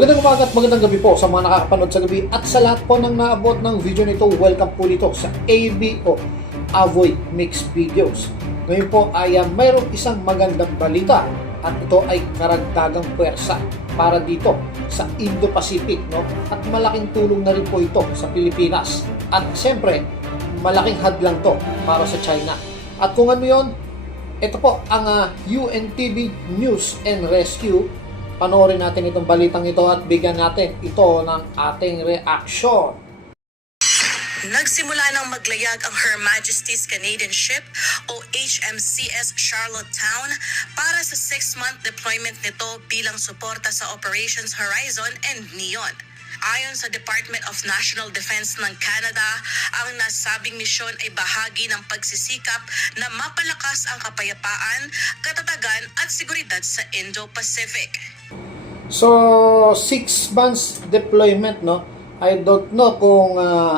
Magandang umaga at magandang gabi po sa mga nakakapanood sa gabi at sa lahat po ng naabot ng video nito. Welcome po dito sa ABO Avoy Mix Videos. Ngayon po ay mayroong isang magandang balita at ito ay karagdagang puwersa para dito sa Indo-Pacific, no? At malaking tulong na rin po ito sa Pilipinas. At siyempre, malaking hadlang to para sa China. At kung ano yon, ito po ang UNTV News and Rescue. Panoorin natin itong balitang ito at bigyan natin ito ng ating reaksyon. Nagsimula ng maglayag ang Her Majesty's Canadian Ship o HMCS Charlottetown para sa 6-month deployment nito bilang suporta sa Operations Horizon and Neon. Ayon sa Department of National Defense ng Canada, ang nasabing misyon ay bahagi ng pagsisikap na mapalakas ang kapayapaan, katatagan at seguridad sa Indo-Pacific. So, 6 months deployment, no? I don't know kung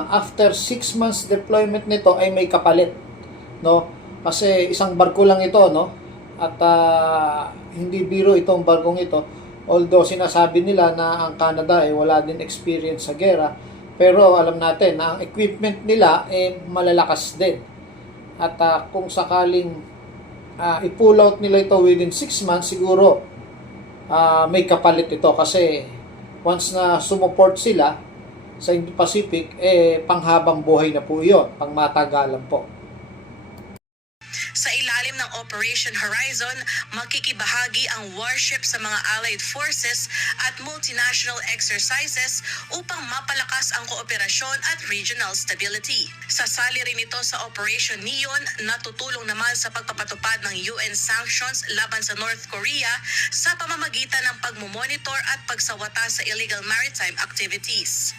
after 6 months deployment nito ay may kapalit, no? Kasi isang barko lang ito, no? At hindi biro itong barkong ito. Although sinasabi nila na ang Canada ay wala din experience sa gera, pero alam natin na ang equipment nila ay malalakas din. At kung sakaling i-pull out nila ito within 6 months, siguro may kapalit ito kasi once na sumuport sila sa Indo-Pacific, panghabang buhay na po yun, pangmatagalan po. Sa ilalim ng Operation Horizon, makikibahagi ang warship sa mga Allied Forces at multinational exercises upang mapalakas ang kooperasyon at regional stability. Sasali rin ito sa Operation Neon na tutulong naman sa pagpapatupad ng UN sanctions laban sa North Korea sa pamamagitan ng pagmumonitor at pagsawata sa illegal maritime activities.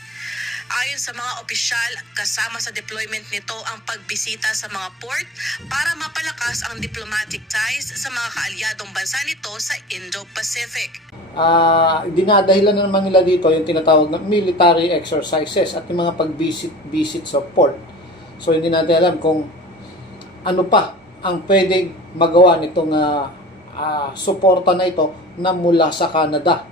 Ayon sa mga opisyal, kasama sa deployment nito ang pagbisita sa mga port para mapalakas ang diplomatic ties sa mga kaalyadong bansa nito sa Indo-Pacific. Dinadahilan na naman nila dito yung tinatawag na military exercises at yung mga pag-visit sa port. So hindi natin alam kung ano pa ang pwedeng magawa nitong suporta na ito na mula sa Canada.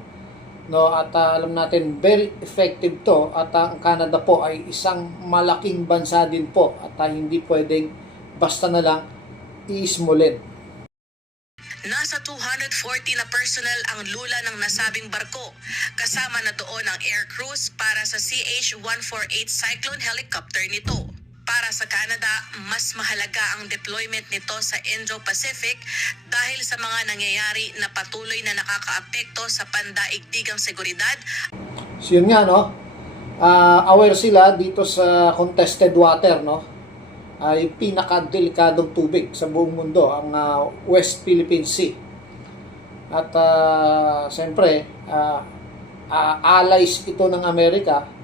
No, at alam natin very effective to at ang Canada po ay isang malaking bansa din po at hindi pwedeng basta na lang iismulin. Nasa 240 na personnel ang lula ng nasabing barko. Kasama na doon ang air crews para sa CH-148 Cyclone helicopter nito. Para sa Canada, mas mahalaga ang deployment nito sa Indo-Pacific dahil sa mga nangyayari na patuloy na nakakaapekto sa pandaigdigang seguridad. So yun nga, no? Aware sila dito sa contested water, no? Yung pinakadelikadong tubig sa buong mundo, ang West Philippine Sea. At siyempre, allies ito ng Amerika.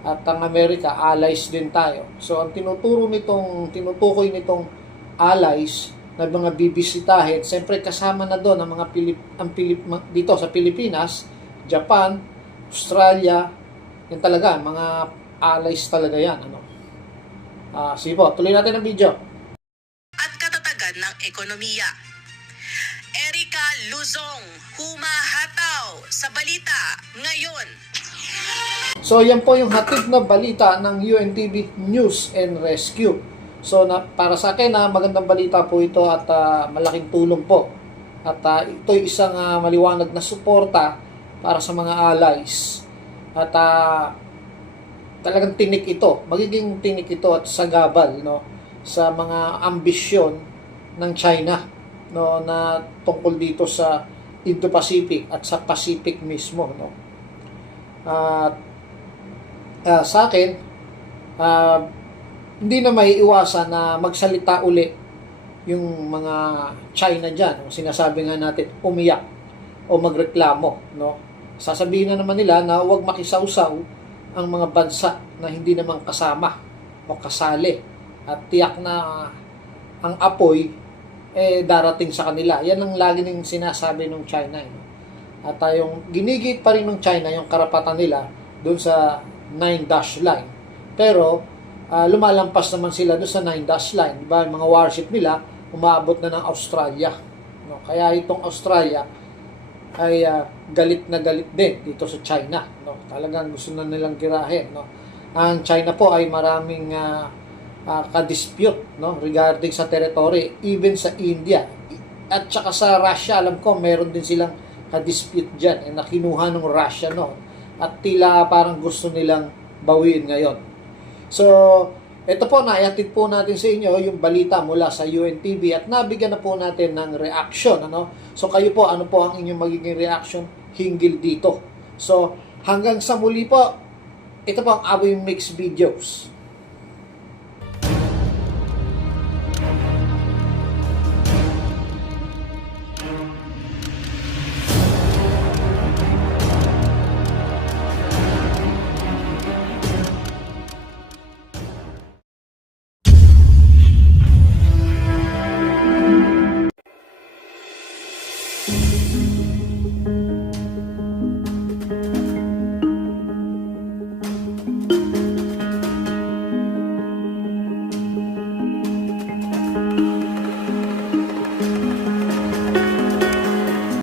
At ang Amerika, allies din tayo. So, ang tinutukoy nitong allies na mga bibisitahin, siyempre kasama na doon ang mga dito sa Pilipinas, Japan, Australia, yan talaga, mga allies talaga yan. Sige po, tuloy natin ang video. At katatagan ng ekonomiya. Erika Luzong, humahataw sa balita ngayon. So, yan po yung hatid na balita ng UNTV News and Rescue. So, para sa akin, magandang balita po ito at malaking tulong po. At ito yung isang maliwanag na suporta para sa mga allies. At talagang tinik ito, magiging tinik ito at sagabal, no, sa mga ambisyon ng China, no, na tungkol dito sa Indo-Pacific at sa Pacific mismo, no. Sa akin, hindi na maiiwasan na magsalita uli yung mga China dyan. Sinasabi nga natin, umiyak o magreklamo. No? Sasabihin na naman nila na huwag makisawsaw ang mga bansa na hindi naman kasama o kasali. At tiyak na ang apoy darating sa kanila. Yan ang lagi ng sinasabi ng China. At yung ginigit pa rin ng China yung karapatan nila doon sa 9-dash line. Pero lumalampas naman sila doon sa 9-dash line. Diba? Yung mga warship nila umaabot na ng Australia. No? Kaya itong Australia ay galit na galit din dito sa China, no? Talagang gusto na nilang girahin, no? Ang China po ay maraming ka-dispute, no, regarding sa territory, even sa India at saka sa Russia. Alam ko meron din silang ka-dispute diyan, na kinuha ng Russia, no, at tila parang gusto nilang bawiin ngayon. So ito po, naihatid po natin sa inyo yung balita mula sa UNTV at nabigyan na po natin ng reaction, ano. So kayo po, ano po ang inyong magiging reaction hinggil dito? So hanggang sa muli po, ito po ang Aboy Mix Videos.